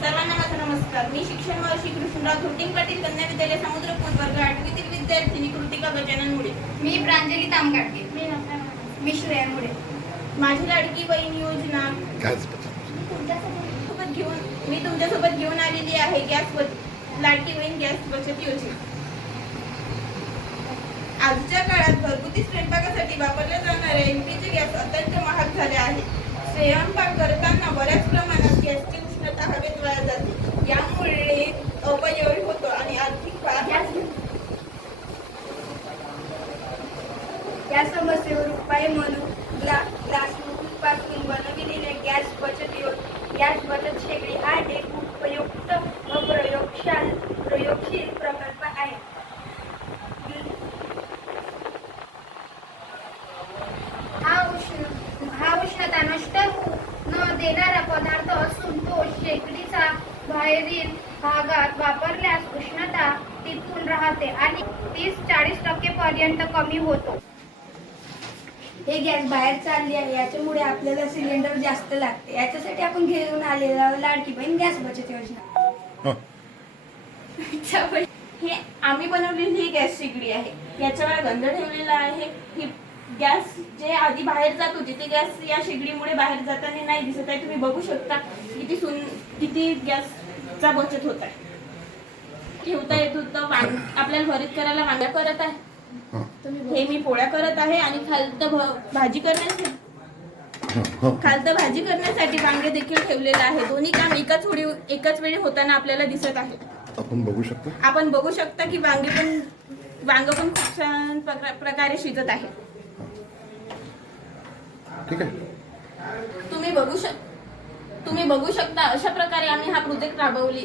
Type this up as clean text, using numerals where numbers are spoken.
सर्वांना माझा नमस्कार. मी शिक्षण महर्षी कृष्णराव धोटिंग पाटील कन्या विद्यालय समुद्रपूर वर्ग 8वीतील विद्यार्थिनी कृतिका गजानन मुळे. मी प्रांजली तामकाडके. मी श्रेया मुळे. माझी लाडकी बहीण योजना मी तुमच्यासोबत घेऊन आलेली आहे लाडकी बहीण गॅस बचत योजना. आजच्या काळात घरगुती स्वयंपाकासाठी वापरल्या जाणाऱ्या एलपीजी गॅस अत्यंत महाग झाले आहे. स्वयंपाक करताना बऱ्याच प्रमाणात गॅसची उष्णता हवेत वाया जाते. यामुळे अपव्यय होतो आणि आर्थिक या समस्येवर उपाय म्हणून प्लास्टिकपासून बनविलेल्या गॅस बचत शेगडी हा एक उपयुक्त व प्रयोगशील प्रकल्प आहे. हा उष्णता नष्ट होऊ न देणारा पदार्थ असून तो शेगडीचा बाहेरील भागात वापरल्यास उष्णता टिकून राहते आणि 30-40% पर्यंत कमी होतो. हे गॅस बाहेर चालली आहे, याच्यामुळे आपल्याला सिलेंडर जास्त लागते. याच्यासाठी आपण घेऊन आलेला लाडकी बहीण गॅस बचत योजना. हे आम्ही बनवलेली ही गॅस शेगडी आहे. याच्यावर गंध ठेवलेला आहे. ही गॅस जे आधी बाहेर जात होती ते गॅस या शेगडीमुळे बाहेर जाताना नाही दिसत आहे. तुम्ही बघू शकता किती गॅसचा बचत होत आहे. ठेवता येत होतं. आपल्याला भरीत करायला वांग्या करत आहे. हे मी पोळ्या करत आहे आणि खालतं भाजी करण्यासाठी वांगे देखील ठेवलेलं आहे. दोन्ही काम एकाच वेळी होताना आपल्याला दिसत आहे. आपण बघू शकता की वांग पण खूप छान प्रकारे शिजत आहे. ठीक आहे. तुम्ही बघू शकता अशा प्रकारे आम्ही हा प्रोजेक्ट राबवली